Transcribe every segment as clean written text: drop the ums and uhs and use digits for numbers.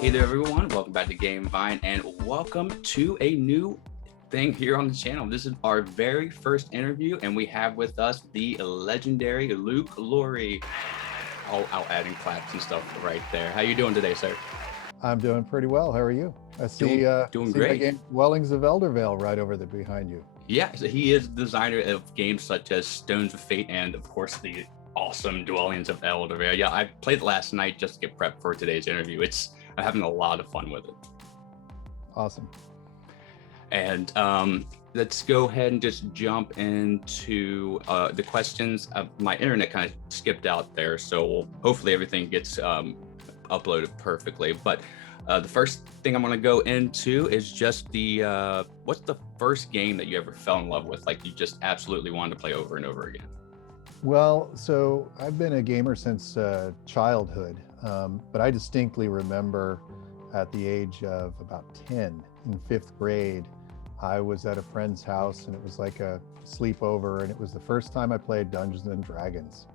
Hey there, everyone. Welcome back to Game Vine, and welcome to a new thing here on the channel. This is our very first interview, and we have with us the legendary Luke Laurie. I'll adding claps and stuff right there. How you doing today, sir? I'm doing pretty well. How are you? I Doing see my great. game Dwellings of Eldervale right over there behind you. Yeah, so he is the designer of games such as Stones of Fate and, of course, the awesome Dwellings of Eldervale. Yeah, I played it last night just to get prepped for today's interview. I'm having a lot of fun with it. Awesome. And let's go ahead and just jump into the questions. My internet kind of skipped out there, so hopefully everything gets uploaded perfectly. But the first thing I'm going to go into is just what's the first game that you ever fell in love with, like you just absolutely wanted to play over and over again? Well, so I've been a gamer since childhood, but I distinctly remember at the age of about 10 in fifth grade, I was at a friend's house and it was like a sleepover, and it was the first time I played Dungeons and Dragons.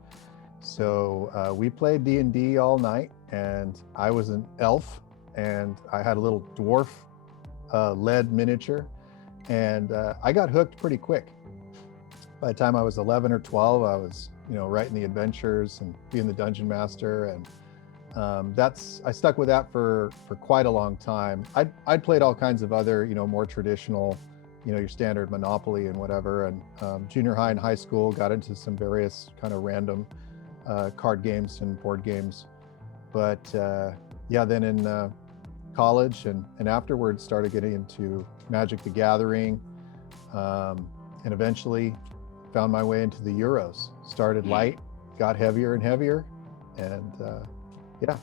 So we played D&D all night, and I was an elf, and I had a little dwarf lead miniature, and I got hooked pretty quick. By the time I was 11 or 12, I was, writing the adventures and being the dungeon master, and I stuck with that for quite a long time. I'd played all kinds of other, more traditional, your standard Monopoly and whatever. And junior high and high school, got into some various kind of random card games and board games. But then in college and afterwards, started getting into Magic the Gathering, and eventually found my way into the Euros. Started light, got heavier and heavier, and yeah.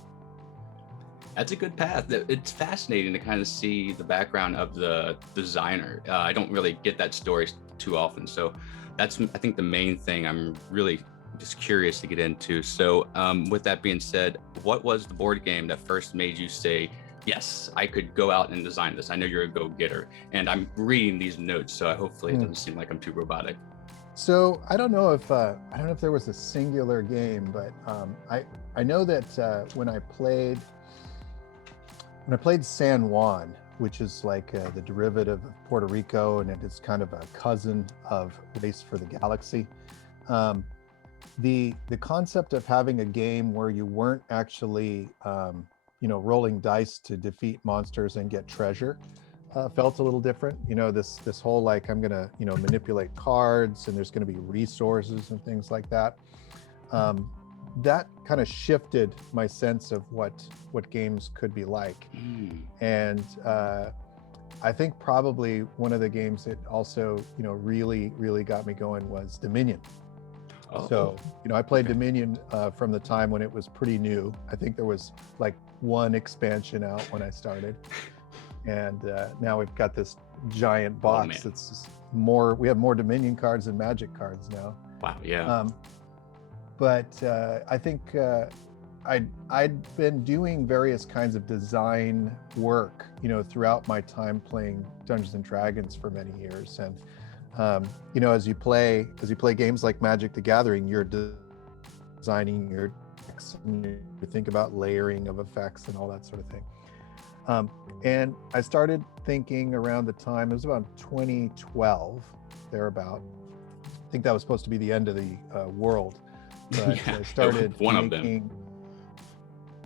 That's a good path. It's fascinating to kind of see the background of the designer. I don't really get that story too often. So that's, I think, the main thing I'm really just curious to get into. So with that being said, what was the board game that first made you say, yes, I could go out and design this? I know you're a go-getter, and I'm reading these notes, so hopefully it doesn't seem like I'm too robotic. So I don't know if there was a singular game, but I know that when I played San Juan, which is like the derivative of Puerto Rico, and it is kind of a cousin of Race for the Galaxy. The concept of having a game where you weren't actually rolling dice to defeat monsters and get treasure felt a little different. This whole, like, I'm gonna manipulate cards, and there's gonna be resources and things like that. That kind of shifted my sense of what games could be like. And I think probably one of the games that also really got me going was Dominion. So I played Dominion from the time when it was pretty new. I think there was like one expansion out when I started, and now we've got this giant box that's more. We have more Dominion cards than Magic cards now. Wow, yeah. But I think I'd been doing various kinds of design work, throughout my time playing Dungeons and Dragons for many years. And as you play games like Magic the Gathering, you're designing your decks, and you think about layering of effects and all that sort of thing. And I started thinking around the time, it was about 2012, thereabout. I think that was supposed to be the end of the world. But I started one of them.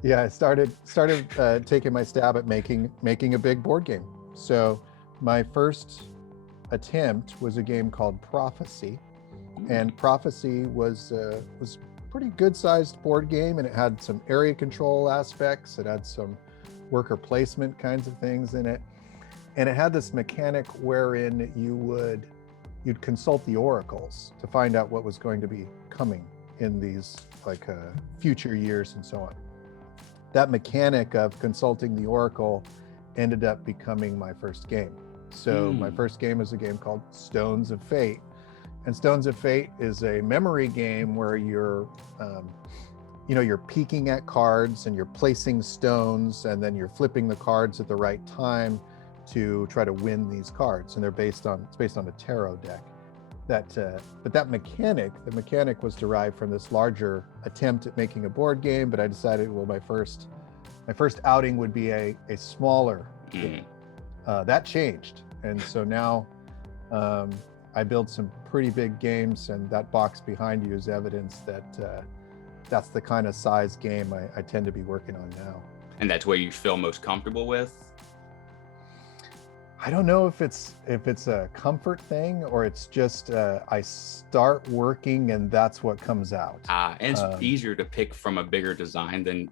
Yeah, I started taking my stab at making a big board game. So my first attempt was a game called Prophecy, and Prophecy was pretty good sized board game, and it had some area control aspects. It had some worker placement kinds of things in it, and it had this mechanic wherein you'd consult the oracles to find out what was going to be coming in these future years and so on. That mechanic of consulting the oracle ended up becoming my first game. So my first game is a game called Stones of Fate. And Stones of Fate is a memory game where you're peeking at cards and you're placing stones, and then you're flipping the cards at the right time to try to win these cards. And it's based on a tarot deck. But the mechanic was derived from this larger attempt at making a board game. But I decided, well, my first my first outing would be a smaller Mm. game. That changed, and so now I build some pretty big games, and that box behind you is evidence that that's the kind of size game I tend to be working on now. And that's where you feel most comfortable with? I don't know if it's a comfort thing or it's just I start working and that's what comes out. And it's easier to pick from a bigger design than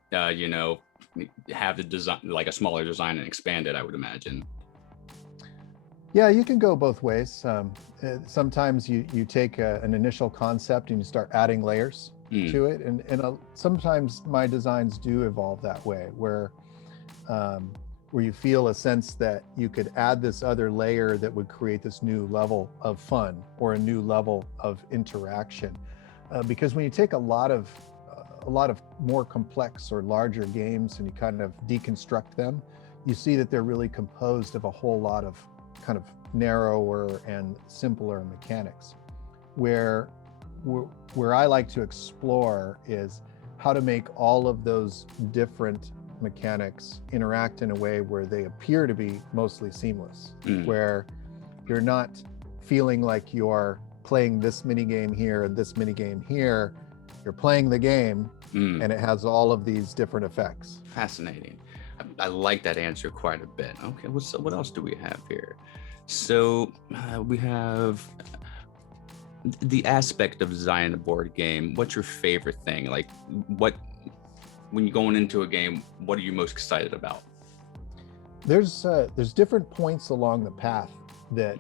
have the design like a smaller design and expand it, I would imagine. Yeah, you can go both ways. Sometimes you take an initial concept and you start adding layers to it, and sometimes my designs do evolve that way, where you feel a sense that you could add this other layer that would create this new level of fun or a new level of interaction. Because when you take a lot of more complex or larger games and you kind of deconstruct them, you see that they're really composed of a whole lot of kind of narrower and simpler mechanics. Where I like to explore is how to make all of those different mechanics interact in a way where they appear to be mostly seamless, where you're not feeling like you're playing this mini game here and this mini game here. You're playing the game and it has all of these different effects. Fascinating. I like that answer quite a bit. Okay, what else do we have here? So we have the aspect of designing a board game. What's your favorite thing? Like, when you're going into a game, what are you most excited about? There's different points along the path that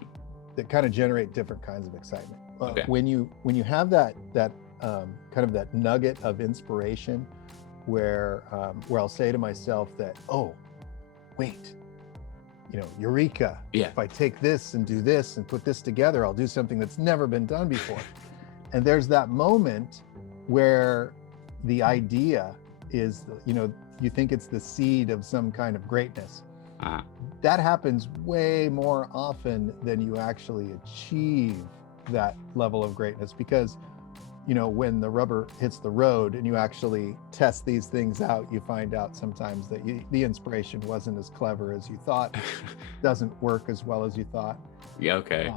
kind of generate different kinds of excitement. Okay. When you have that kind of that nugget of inspiration, where I'll say to myself that, oh, wait, eureka! Yeah. If I take this and do this and put this together, I'll do something that's never been done before. And there's that moment where the idea is, you think it's the seed of some kind of greatness. That happens way more often than you actually achieve that level of greatness, because when the rubber hits the road and you actually test these things out, you find out sometimes that the inspiration wasn't as clever as you thought, doesn't work as well as you thought. Yeah, okay.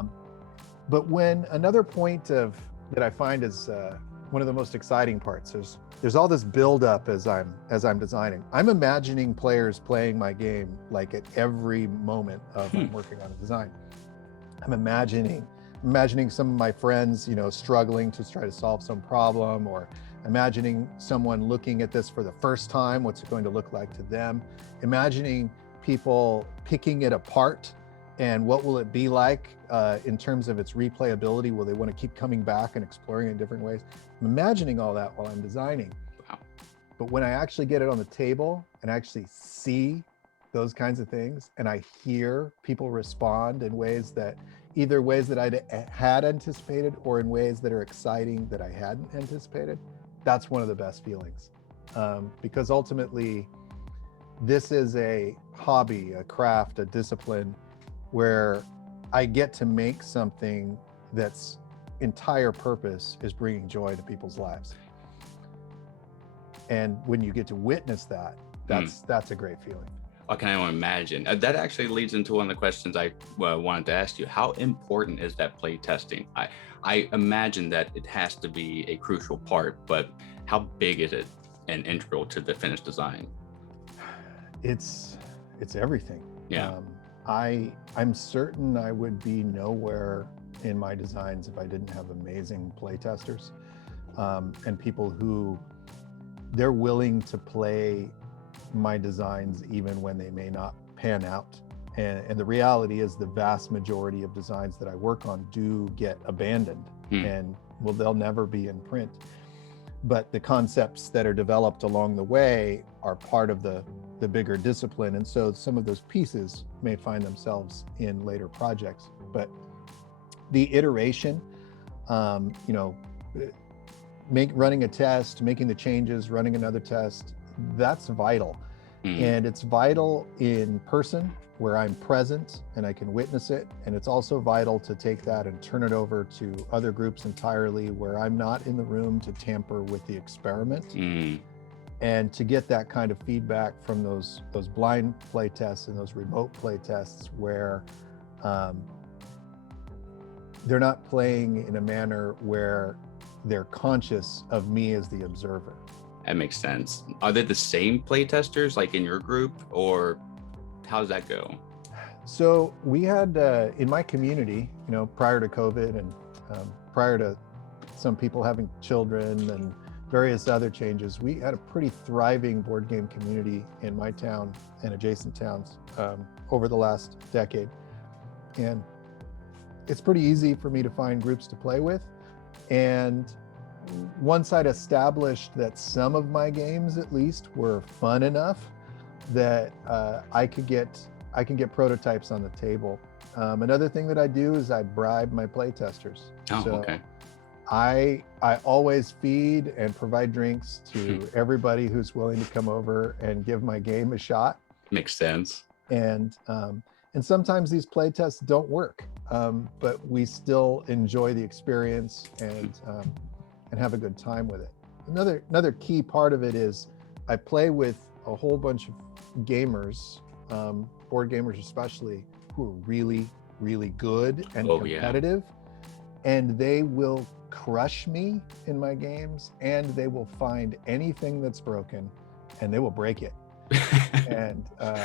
But when another point that I find is one of the most exciting parts, there's all this buildup as I'm designing. I'm imagining players playing my game like at every moment of I'm working on a design. I'm imagining some of my friends, struggling to try to solve some problem, or imagining someone looking at this for the first time, what's it going to look like to them? Imagining people picking it apart and what will it be like in terms of its replayability? Will they want to keep coming back and exploring it in different ways? I'm imagining all that while I'm designing. Wow. But when I actually get it on the table and actually see those kinds of things, and I hear people respond in ways that I had anticipated, or in ways that are exciting that I hadn't anticipated, that's one of the best feelings. Because ultimately, this is a hobby, a craft, a discipline where I get to make something that's entire purpose is bringing joy to people's lives. And when you get to witness that, that's a great feeling. I can only imagine. That actually leads into one of the questions I wanted to ask you. How important is that play testing? I imagine that it has to be a crucial part, but how big is it and integral to the finished design? It's everything. Yeah. I'm certain I would be nowhere in my designs if I didn't have amazing play testers, and people who they're willing to play my designs even when they may not pan out. And the reality is the vast majority of designs that I work on do get abandoned and they'll never be in print. But the concepts that are developed along the way are part of the bigger discipline. And so some of those pieces may find themselves in later projects. But the iteration, running a test, making the changes, running another test, that's vital. And it's vital in person where I'm present and I can witness it. And it's also vital to take that and turn it over to other groups entirely where I'm not in the room to tamper with the experiment. And to get that kind of feedback from those blind play tests and those remote play tests where they're not playing in a manner where they're conscious of me as the observer. That makes sense. Are they the same play testers like in your group, or how does that go? So we had in my community, prior to COVID and prior to some people having children and various other changes, we had a pretty thriving board game community in my town and adjacent towns over the last decade. And it's pretty easy for me to find groups to play with. And once I'd established that some of my games at least were fun enough that I can get prototypes on the table. Another thing that I do is I bribe my play testers. Oh, okay. I always feed and provide drinks to everybody who's willing to come over and give my game a shot. Makes sense. And sometimes these play tests don't work, but we still enjoy the experience and have a good time with it. Another key part of it is I play with a whole bunch of gamers, board gamers especially, who are really, really good and competitive, and they will crush me in my games, and they will find anything that's broken and they will break it. And well,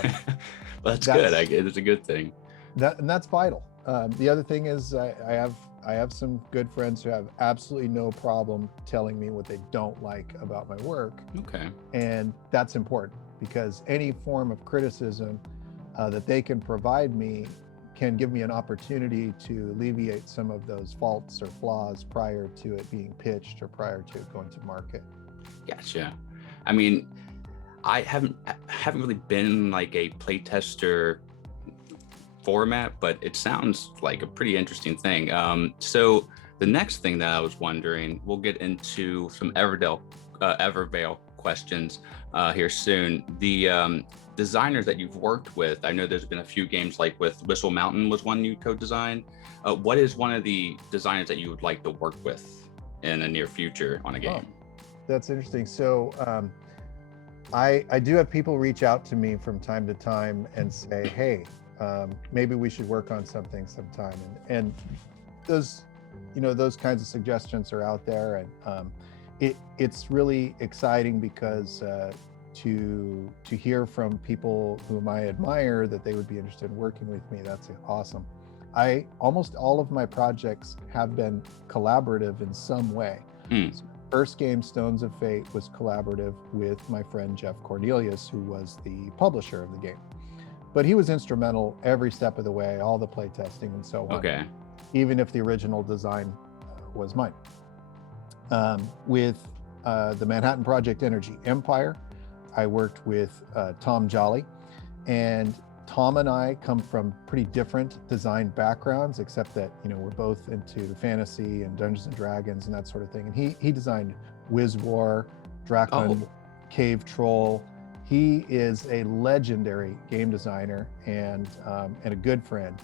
that's good. It's a good thing. And that's vital. The other thing is I have some good friends who have absolutely no problem telling me what they don't like about my work. Okay. And that's important because any form of criticism that they can provide me can give me an opportunity to alleviate some of those faults or flaws prior to it being pitched or prior to it going to market. Gotcha. I mean, I haven't really been like a playtester format, but it sounds like a pretty interesting thing. So the next thing that I was wondering, we'll get into some Evervale questions here soon. The designers that you've worked with, I know there's been a few games like with Whistle Mountain was one you co-designed. What is one of the designers that you would like to work with in the near future on a game? Oh, that's interesting. So I do have people reach out to me from time to time and say, hey, maybe we should work on something sometime. And those kinds of suggestions are out there. And it's really exciting because to hear from people whom I admire that they would be interested in working with me, that's awesome. Almost all of my projects have been collaborative in some way. So first game, Stones of Fate, was collaborative with my friend Jeff Cornelius, who was the publisher of the game. But he was instrumental every step of the way, all the play testing and so on. Okay. Even if the original design was mine. With the Manhattan Project Energy Empire, I worked with Tom Jolly, and Tom and I come from pretty different design backgrounds, except that we're both into fantasy and Dungeons and Dragons and that sort of thing. And he designed Wiz War, Dracon, Cave Troll. He is a legendary game designer and a good friend.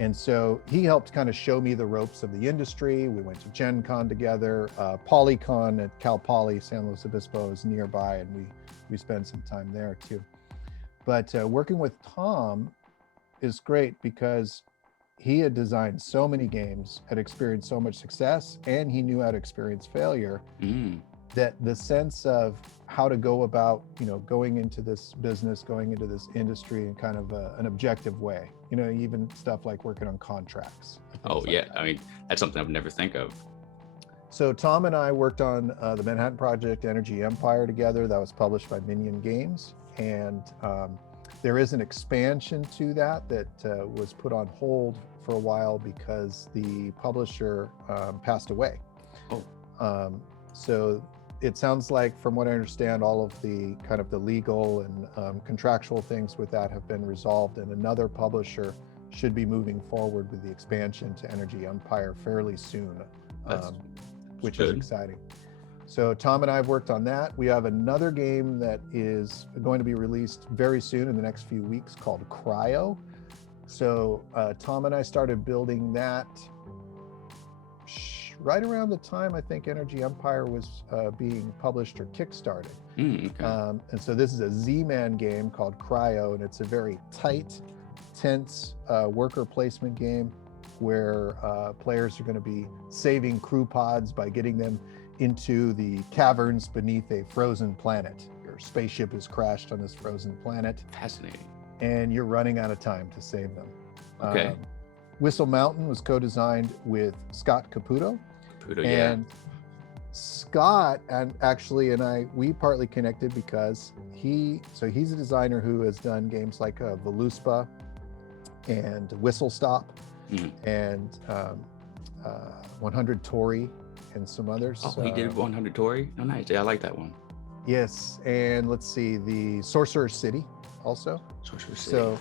And so he helped kind of show me the ropes of the industry. We went to Gen Con together. PolyCon at Cal Poly San Luis Obispo is nearby, and we spent some time there too. But working with Tom is great because he had designed so many games, had experienced so much success, and he knew how to experience failure. That the sense of how to go about, going into this business, going into this industry in kind of an objective way, even stuff like working on contracts. I mean, that's something I would never think of. So Tom and I worked on the Manhattan Project Energy Empire together. That was published by Minion Games. And there is an expansion to that was put on hold for a while because the publisher passed away. So it sounds like, from what I understand, all of the kind of the legal and contractual things with that have been resolved, and another publisher should be moving forward with the expansion to Energy Empire fairly soon, which is exciting. So Tom and I have worked on that. We have another game that is going to be released very soon in the next few weeks called Cryo. So Tom and I started building that right around the time I think Energy Empire was being published or kickstarted. Okay. And so this is a Z-Man game called Cryo, and it's a very tight, tense worker placement game where players are going to be saving crew pods by getting them into the caverns beneath a frozen planet. Your spaceship has crashed on this frozen planet. Fascinating. And you're running out of time to save them. Okay. Whistle Mountain was co-designed with Scott Caputo. And Scott and we partly connected because he's a designer who has done games like Voluspa and Whistle Stop and 100 Tori and some others. Oh, he did 100 Tori? Oh, nice. Yeah, I like that one. Yes, and let's see, the Sorcerer City also. Sorcerer City. So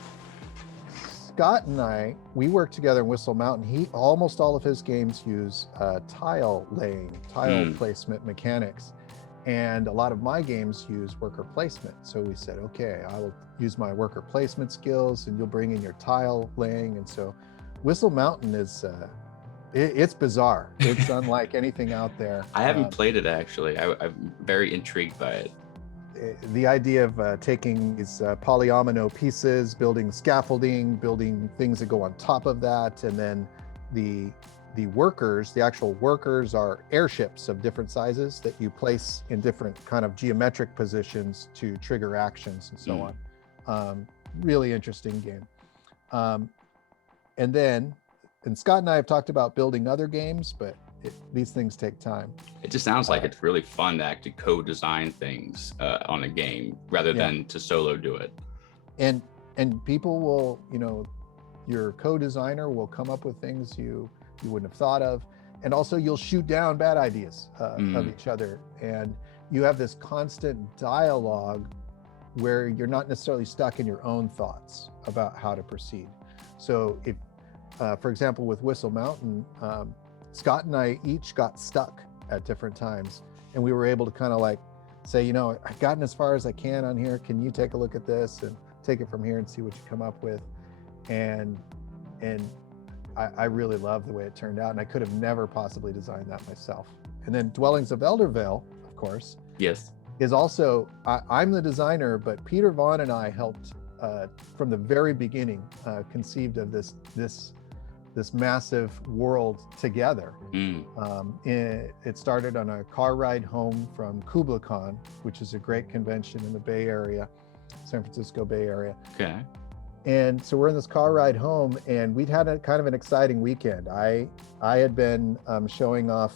Scott and we work together in Whistle Mountain. Almost all of his games use tile laying, tile placement mechanics. And a lot of my games use worker placement. So we said, okay, I will use my worker placement skills and you'll bring in your tile laying. And so Whistle Mountain is, it's bizarre. It's unlike anything out there. I haven't played it actually. I'm very intrigued by it. The idea of taking these polyomino pieces, building scaffolding, building things that go on top of that, and then the actual workers are airships of different sizes that you place in different kind of geometric positions to trigger actions and so on. Really interesting game. And Scott and I have talked about building other games, but these things take time. It just sounds like it's really fun to actually co-design things on a game rather than to solo do it. And people will, your co-designer will come up with things you wouldn't have thought of. And also you'll shoot down bad ideas of each other. And you have this constant dialogue where you're not necessarily stuck in your own thoughts about how to proceed. So if, for example, with Whistle Mountain, Scott and I each got stuck at different times, and we were able to kind of like say, I've gotten as far as I can on here. Can you take a look at this and take it from here and see what you come up with? And I really love the way it turned out, and I could have never possibly designed that myself. And then Dwellings of Eldervale, of course, is also, I'm the designer, but Peter Vaughn and I helped from the very beginning, conceived of this massive world together. It started on a car ride home from KublaCon, which is a great convention in the Bay Area, San Francisco Bay Area. Okay. And so we're in this car ride home, and we'd had a kind of an exciting weekend. I had been showing off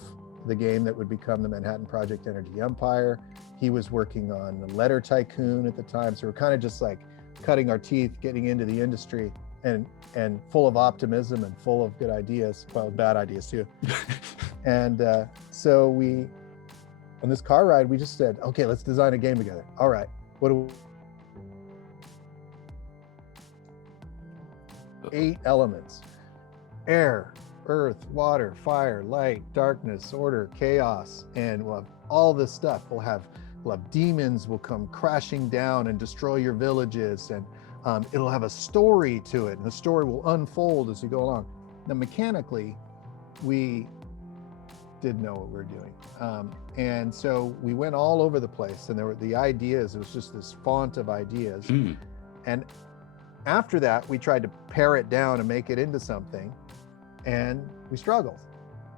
the game that would become the Manhattan Project Energy Empire. He was working on the Letter Tycoon at the time. So we're kind of just like cutting our teeth, getting into the industry, and full of optimism and full of good ideas, well, bad ideas too. And so on this car ride, we just said, okay, let's design a game together. All right, what do we... 8 elements: air, earth, water, fire, light, darkness, order, chaos. And we'll have all this stuff. We'll have demons will come crashing down and destroy your villages, and it'll have a story to it, and the story will unfold as you go along. Now, mechanically, we didn't know what we were doing. And so we went all over the place, and there were the ideas. It was just this font of ideas. And after that, we tried to pare it down and make it into something, and we struggled.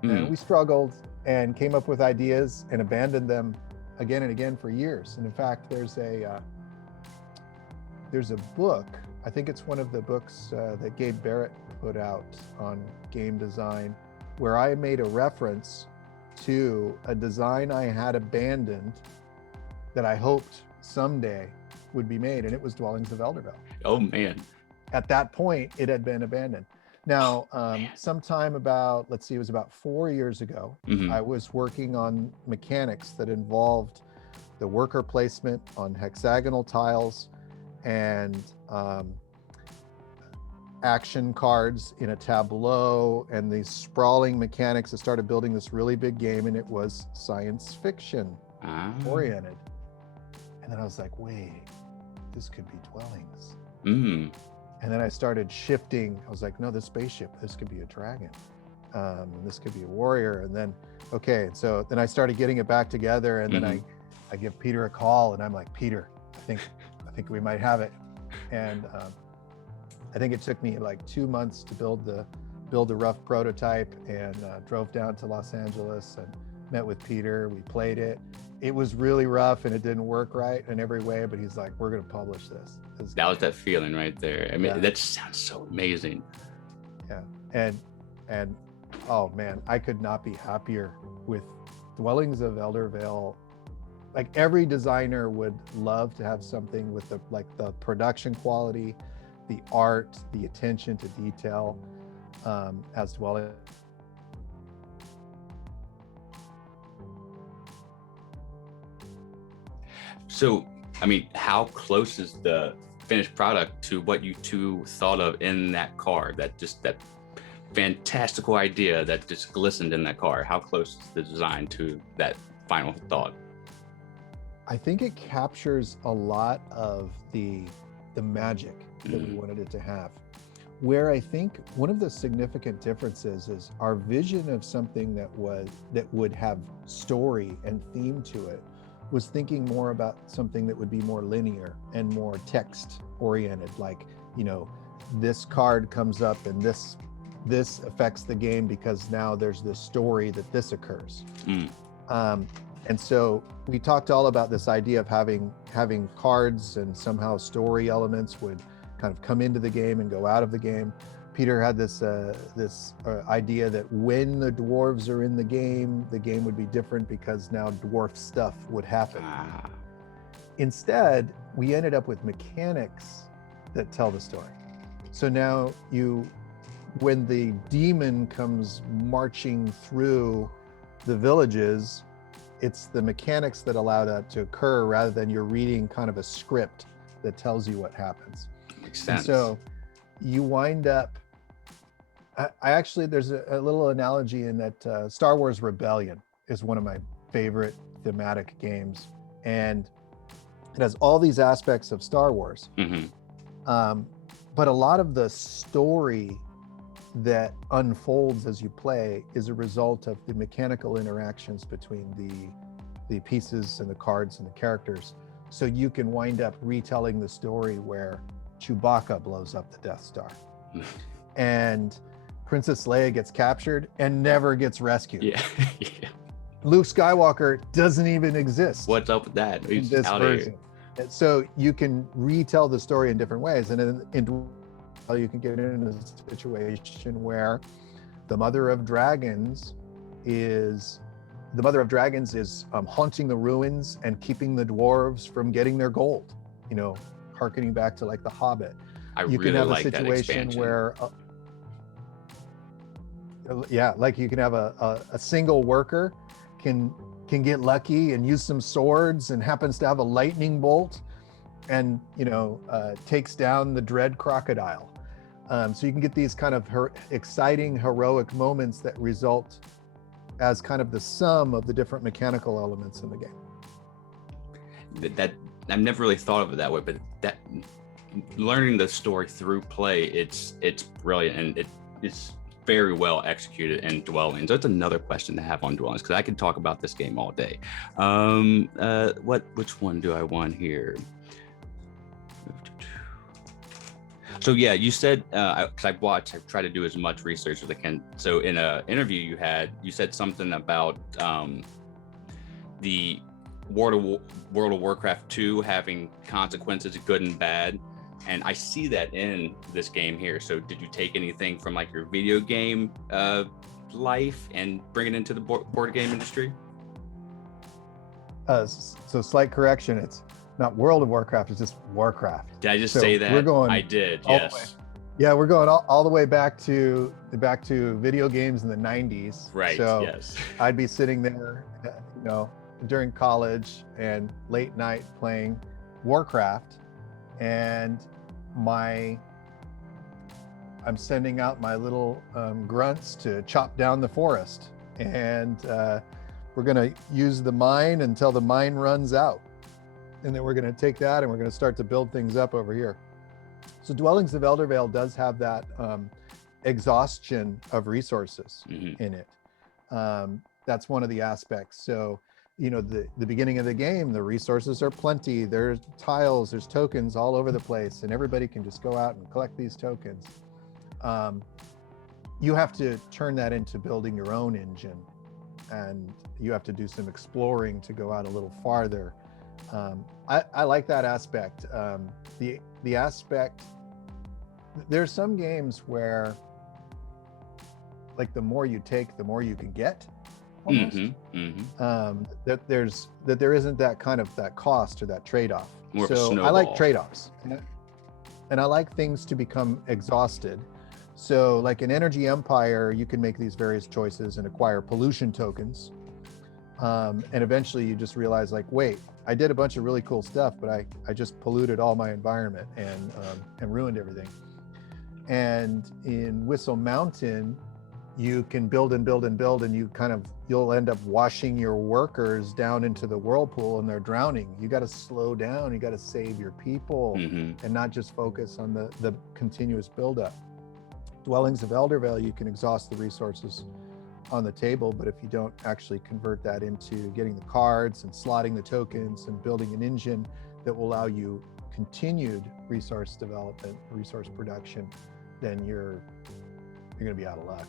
And we struggled and came up with ideas and abandoned them again and again for years. And in fact, there's a book, I think it's one of the books that Gabe Barrett put out on game design, where I made a reference to a design I had abandoned that I hoped someday would be made, and it was Dwellings of Eldervale. Oh man. At that point, it had been abandoned. Now, sometime about, it was about 4 years ago, I was working on mechanics that involved the worker placement on hexagonal tiles and action cards in a tableau, and these sprawling mechanics that started building this really big game, and it was science fiction oriented. And then I was like, wait, this could be Dwellings. And then I started shifting. I was like, no, this spaceship, this could be a dragon. This could be a warrior. And then, okay, so then I started getting it back together, and then I give Peter a call, and I'm like, Peter, I think we might have it. And I think it took me like 2 months to build the rough prototype, and drove down to Los Angeles and met with Peter. We played it. It was really rough and it didn't work right in every way, but he's like, we're going to publish this. That was that feeling right there. I mean, that sounds so amazing. Yeah. And oh man, I could not be happier with Dwellings of Eldervale. Like, every designer would love to have something with the production quality, the art, the attention to detail, as Dwelling. So, I mean, how close is the finished product to what you two thought of in that car? That fantastical idea that just glistened in that car. How close is the design to that final thought? I think it captures a lot of the magic that we wanted it to have. Where I think one of the significant differences is our vision of something that would have story and theme to it was thinking more about something that would be more linear and more text oriented. Like, this card comes up and this affects the game because now there's this story that this occurs. And so we talked all about this idea of having cards, and somehow story elements would kind of come into the game and go out of the game. Peter had this idea that when the dwarves are in the game would be different because now dwarf stuff would happen. Instead, we ended up with mechanics that tell the story. So now when the demon comes marching through the villages, it's the mechanics that allow that to occur, rather than you're reading kind of a script that tells you what happens. Makes sense. And so you wind up, I actually, there's a little analogy in that Star Wars Rebellion is one of my favorite thematic games, and it has all these aspects of Star Wars. But a lot of the story that unfolds as you play is a result of the mechanical interactions between the pieces and the cards and the characters. So you can wind up retelling the story where Chewbacca blows up the Death Star and Princess Leia gets captured and never gets rescued. Yeah. Luke Skywalker doesn't even exist. What's up with that? In this version. So you can retell the story in different ways, and you can get in a situation where the Mother of Dragons is haunting the ruins and keeping the dwarves from getting their gold, harkening back to like The Hobbit. You can have a situation where you can have a single worker can get lucky and use some swords and happens to have a lightning bolt and takes down the dread crocodile. So you can get these kind of exciting, heroic moments that result as kind of the sum of the different mechanical elements in the game. That I've never really thought of it that way, but that learning the story through play, it's brilliant, and it's very well executed in Dwellings. That's another question to have on Dwellings, because I could talk about this game all day. Which one do I want here? So yeah, you said, because I've tried to do as much research as I can. So in an interview you said something about the World of Warcraft 2 having consequences, good and bad. And I see that in this game here. So did you take anything from like your video game life and bring it into the board game industry? So slight correction, it's not World of Warcraft, it's just Warcraft. Did I just say that? I did, yes. Yeah, we're going all the way back to video games in the 90s. Right, so yes. I'd be sitting there, during college and late night playing Warcraft, and I'm sending out my little grunts to chop down the forest, and we're gonna use the mine until the mine runs out. And then we're going to take that and we're going to start to build things up over here. So Dwellings of Eldervale does have that exhaustion of resources Mm-hmm. in it. That's one of the aspects. So, the beginning of the game, the resources are plenty. There's tiles, there's tokens all over the place, and everybody can just go out and collect these tokens. You have to turn that into building your own engine, and you have to do some exploring to go out a little farther. I like that aspect. The aspect, there's some games where, like, the more you take, the more you can get, almost. That there isn't that kind of that cost or that trade-off. More of a So I like snowball. trade-offs, and I like things to become exhausted. So, like in Energy Empire, you can make these various choices and acquire pollution tokens. And eventually you just realize, like, wait, I did a bunch of really cool stuff, but I just polluted all my environment and ruined everything. And in Whistle Mountain, you can build and build and build, and you'll end up washing your workers down into the whirlpool and they're drowning. You got to slow down. You got to save your people and not just focus on the continuous buildup. Dwellings of Eldervale, you can exhaust the resources on the table, but if you don't actually convert that into getting the cards and slotting the tokens and building an engine that will allow you continued resource development, resource production, then you're going to be out of luck.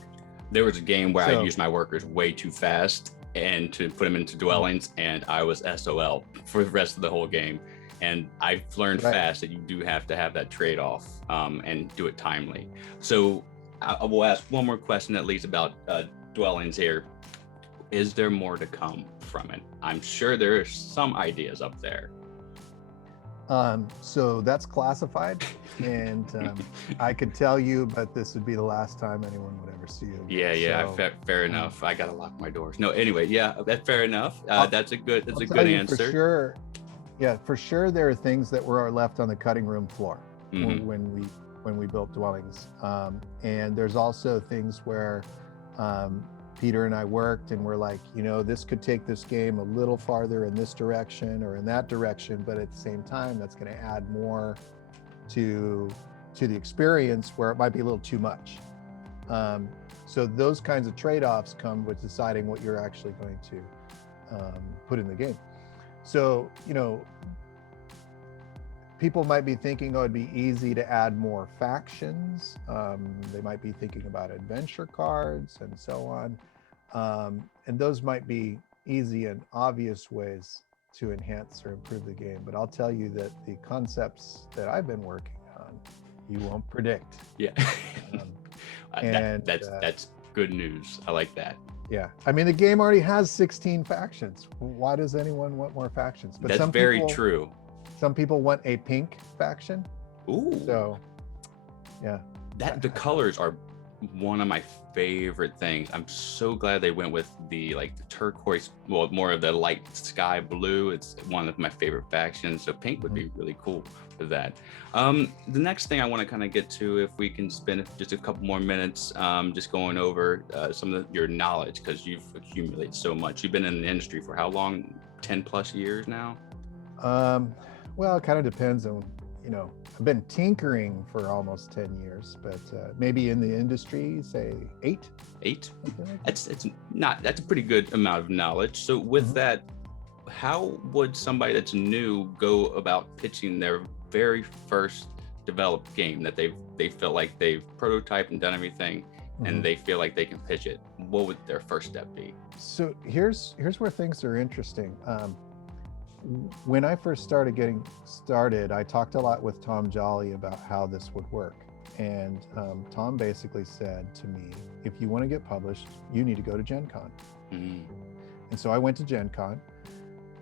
There was a game where I used my workers way too fast and to put them into dwellings, and I was SOL for the rest of the whole game. And I've learned fast that you do have to have that trade-off and do it timely. So I will ask one more question at least about dwellings here. Is there more to come from it? I'm sure there are some ideas up there. So that's classified, and I could tell you, but this would be the last time anyone would ever see you. Yeah. So, fair enough. I gotta lock my doors. No, anyway, yeah, that's fair enough. That's a good answer. For sure. Yeah, for sure. There are things that were left on the cutting room floor when we built dwellings, and there's also things where Peter and I worked and we're like, this could take this game a little farther in this direction or in that direction, but at the same time, that's going to add more to the experience where it might be a little too much. So those kinds of trade-offs come with deciding what you're actually going to put in the game. So, people might be thinking, it'd be easy to add more factions. They might be thinking about adventure cards and so on. And those might be easy and obvious ways to enhance or improve the game. But I'll tell you that the concepts that I've been working on, you won't predict. Yeah. That's good news. I like that. Yeah. I mean, the game already has 16 factions. Why does anyone want more factions? But that's very true. Some people want a pink faction. Ooh. So, yeah. The colors are one of my favorite things. I'm so glad they went with the turquoise, well, more of the light sky blue. It's one of my favorite factions. So pink would be really cool for that. The next thing I want to kind of get to, if we can spend just a couple more minutes, just going over some of your knowledge, because you've accumulated so much. You've been in the industry for how long? 10 plus years now? Well, it kind of depends on, I've been tinkering for almost 10 years, but maybe in the industry, say 8. 8? That's a pretty good amount of knowledge. So with that, how would somebody that's new go about pitching their very first developed game that they feel like they've prototyped and done everything, and they feel like they can pitch it? What would their first step be? So here's where things are interesting. When I first started getting started, I talked a lot with Tom Jolly about how this would work. And Tom basically said to me, if you want to get published, you need to go to Gen Con. And so I went to Gen Con,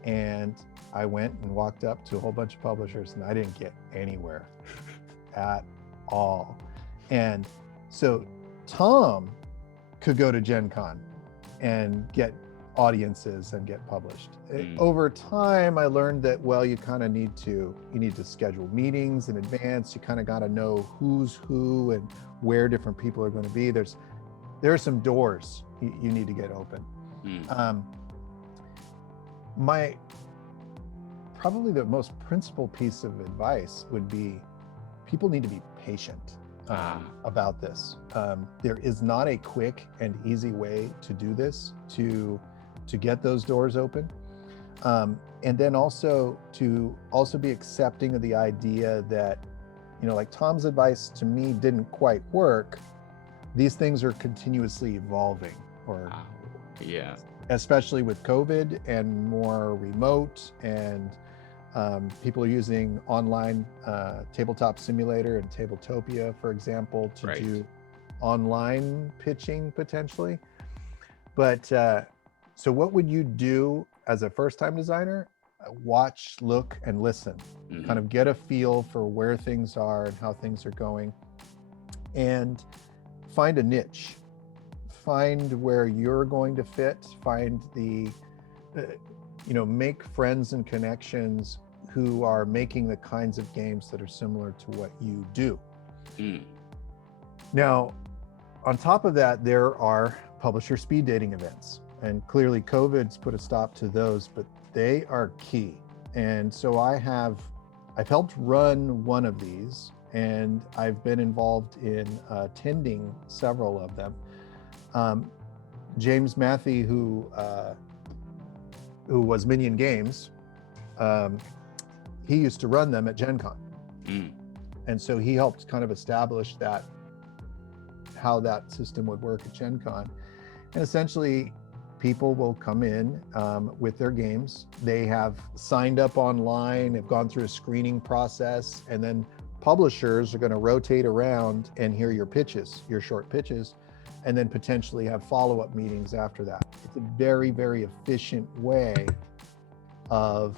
and I went and walked up to a whole bunch of publishers, and I didn't get anywhere at all. And so Tom could go to Gen Con and get audiences and get published. Over time, I learned that, well, you kind of need to schedule meetings in advance. You kind of got to know who's who and where different people are going to be. There are some doors you need to get open. Probably the most principal piece of advice would be, people need to be patient. about this. There is not a quick and easy way to do this, to get those doors open. And then also to be accepting of the idea that, like Tom's advice to me didn't quite work. These things are continuously evolving, or yeah, especially with COVID and more remote, and people are using online tabletop simulator and Tabletopia, for example, to do online pitching potentially. But so what would you do as a first-time designer? Watch, look, and listen. Kind of get a feel for where things are and how things are going, and find a niche. Find where you're going to fit. Find the, make friends and connections who are making the kinds of games that are similar to what you do. Now, on top of that, there are publisher speed dating events, and clearly COVID's put a stop to those, but they are key. And so I've helped run one of these, and I've been involved in attending several of them. James Matthew, who was Minion Games, he used to run them at Gen Con. And so he helped kind of establish how that system would work at Gen Con. And essentially, people will come in with their games. They have signed up online, have gone through a screening process, and then publishers are going to rotate around and hear your pitches, your short pitches, and then potentially have follow-up meetings after that. It's a very, very efficient way of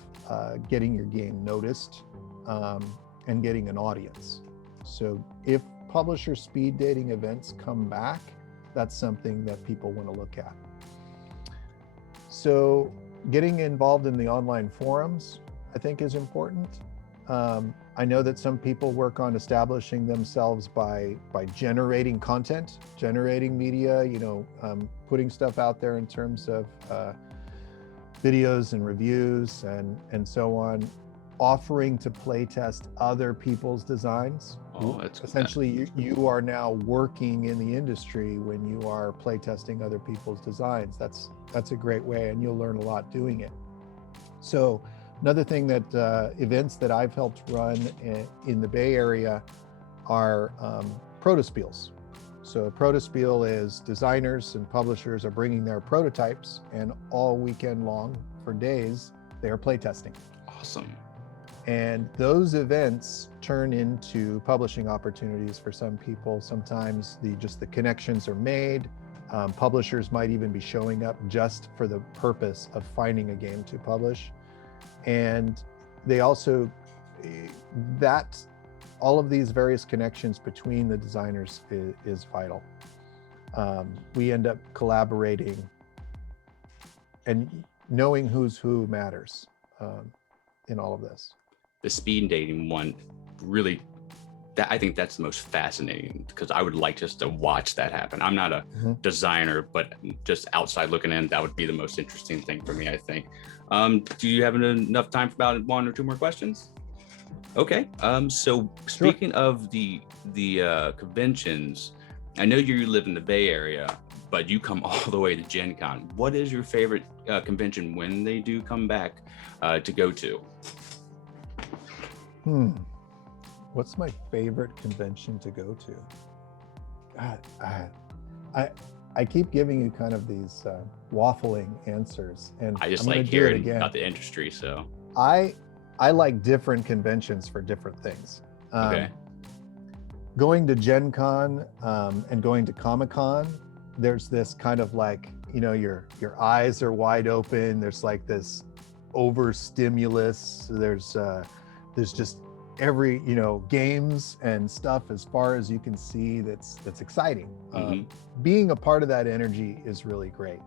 getting your game noticed and getting an audience. So if publisher speed dating events come back, that's something that people want to look at. So getting involved in the online forums, I think, is important. I know that some people work on establishing themselves by generating content, generating media, putting stuff out there in terms of videos and reviews and so on, offering to play test other people's designs. That's essentially you are now working in the industry when you are play testing other people's designs. That's a great way, and you'll learn a lot doing it. So another thing that events that I've helped run in the Bay Area are protospiels. So a protospiel is designers and publishers are bringing their prototypes, and all weekend long for days they are playtesting. Awesome. And those events turn into publishing opportunities for some people. Sometimes the connections are made. Publishers might even be showing up just for the purpose of finding a game to publish. And they also, all of these various connections between the designers is vital. We end up collaborating, and knowing who's who matters in all of this. The speed dating one, really, I think that's the most fascinating, because I would like just to watch that happen. I'm not a designer, but just outside looking in, that would be the most interesting thing for me, I think. Do you have enough time for about one or two more questions? Okay. So speaking of the conventions, I know you live in the Bay Area, but you come all the way to Gen Con. What is your favorite convention when they do come back to go to? What's my favorite convention to go to? I keep giving you kind of these waffling answers, and I just I'm like hearing about the industry. So I like different conventions for different things. Okay. Going to Gen Con and going to Comic Con, there's this kind of like, your eyes are wide open. There's like this overstimulus. There's just every, games and stuff as far as you can see that's exciting. Being a part of that energy is really great.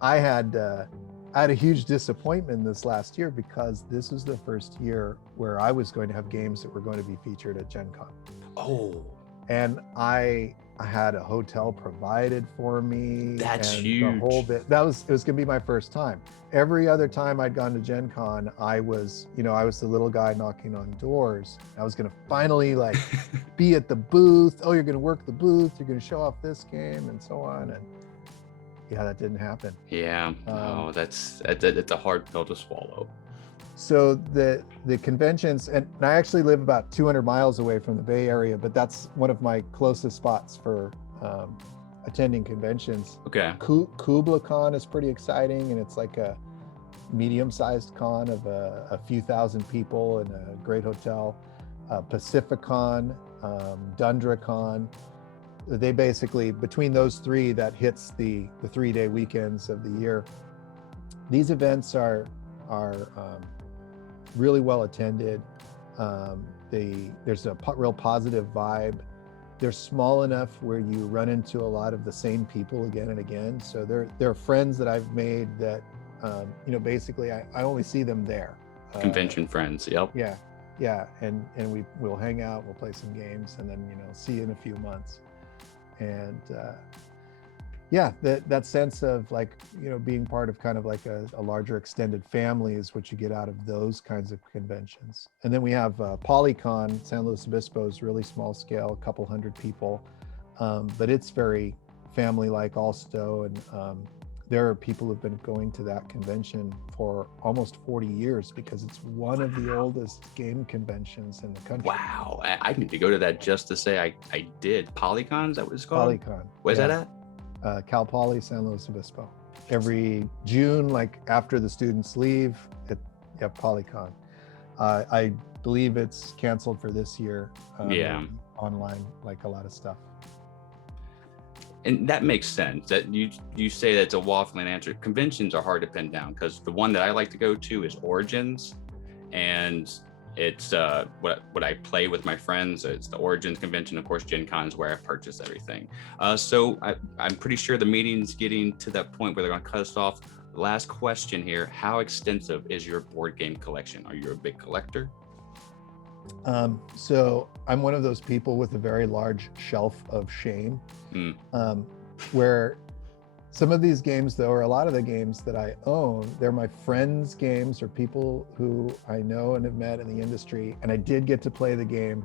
I had a huge disappointment this last year, because this is the first year where I was going to have games that were going to be featured at Gen Con. Oh. And I I had a hotel provided for me That's and the whole huge. bit. It was gonna be my first time. Every other time I'd gone to Gen Con, I was the little guy knocking on doors. I was gonna finally like be at the booth. Oh, you're gonna work the booth, you're gonna show off this game and so on. And yeah, that didn't happen. Yeah. Oh, that's a hard pill to swallow. So the conventions, and I actually live about 200 miles away from the Bay Area, but that's one of my closest spots for attending conventions. Okay. Kubla Con is pretty exciting, and it's like a medium-sized con of a few thousand people in a great hotel. Pacificon, DundraCon. They basically, between those three, that hits the 3-day weekends of the year. These events are really well attended. There's a real positive vibe. They're small enough where you run into a lot of the same people again and again. So they're friends that I've made that, basically I only see them there. Convention friends. Yep. Yeah. And we'll hang out, we'll play some games, and then, see you in a few months. And that sense of like, being part of kind of like a larger extended family is what you get out of those kinds of conventions. And then we have Polycon. San Luis Obispo is really small scale, a couple hundred people, but it's very family-like also. And there are people who've been going to that convention for almost 40 years because it's one of the oldest game conventions in the country. Wow. I need to go to that just to say I did. Polycon, is that what it's called? Polycon. Where's that at? Cal Poly, San Luis Obispo. Every June, like after the students leave, Polycon. I believe it's canceled for this year. Online, like a lot of stuff. And that makes sense. That you say that it's a waffling answer. Conventions are hard to pin down because the one that I like to go to is Origins, and it's what I play with my friends. It's the Origins convention. Of course, Gen Con is where I purchase everything. So I'm pretty sure the meeting's getting to that point where they're going to cut us off. Last question here: how extensive is your board game collection? Are you a big collector? So I'm one of those people with a very large shelf of shame, where some of these games, though, or a lot of the games that I own, they're my friends' games or people who I know and have met in the industry. And I did get to play the game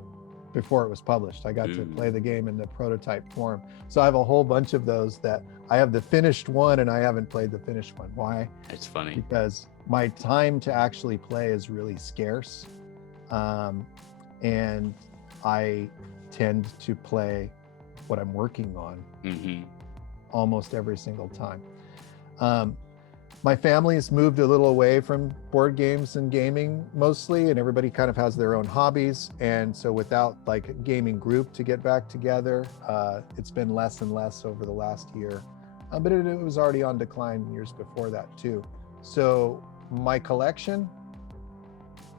before it was published. I got to play the game in the prototype form. So I have a whole bunch of those that I have the finished one and I haven't played the finished one. Why? It's funny. Because my time to actually play is really scarce. And I tend to play what I'm working on almost every single time. My family's moved a little away from board games and gaming mostly, and everybody kind of has their own hobbies. And so without like a gaming group to get back together, it's been less and less over the last year. But it was already on decline years before that too. So my collection,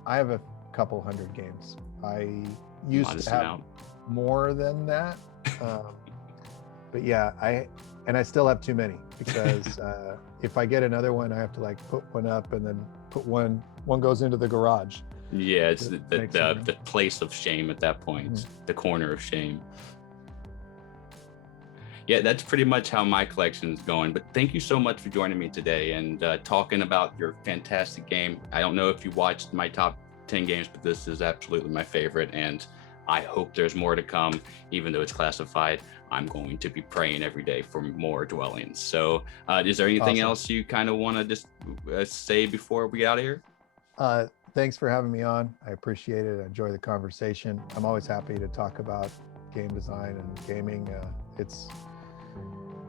I have a couple hundred games. I used to have more than that. But yeah, I still have too many because if I get another one, I have to like put one up and then put one goes into the garage. Yeah, it's the place of shame at that point, the corner of shame. Yeah, that's pretty much how my collection is going. But thank you so much for joining me today and talking about your fantastic game. I don't know if you watched my top 10 games, but this is absolutely my favorite. And I hope there's more to come, even though it's classified. I'm going to be praying every day for more dwellings. So is there anything else you kind of want to just say before we get out of here? Thanks for having me on. I appreciate it. I enjoy the conversation. I'm always happy to talk about game design and gaming. It's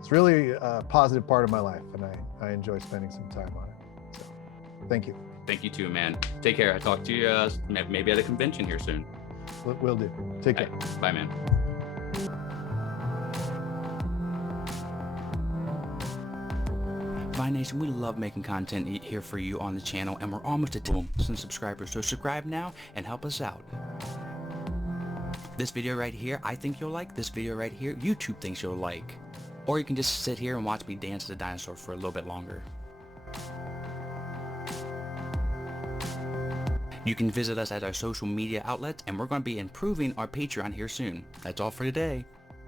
really a positive part of my life, and I enjoy spending some time on it. So thank you. Thank you too, man. Take care. I'll talk to you maybe at a convention here soon. Will do. Take care. Right. Bye, man. Vi Nation, we love making content here for you on the channel, and we're almost at 2,000 subscribers. So subscribe now and help us out. This video right here, I think you'll like. This video right here, YouTube thinks you'll like. Or you can just sit here and watch me dance as a dinosaur for a little bit longer. You can visit us at our social media outlets, and we're going to be improving our Patreon here soon. That's all for today.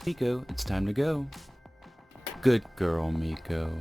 Miko, it's time to go. Good girl, Miko.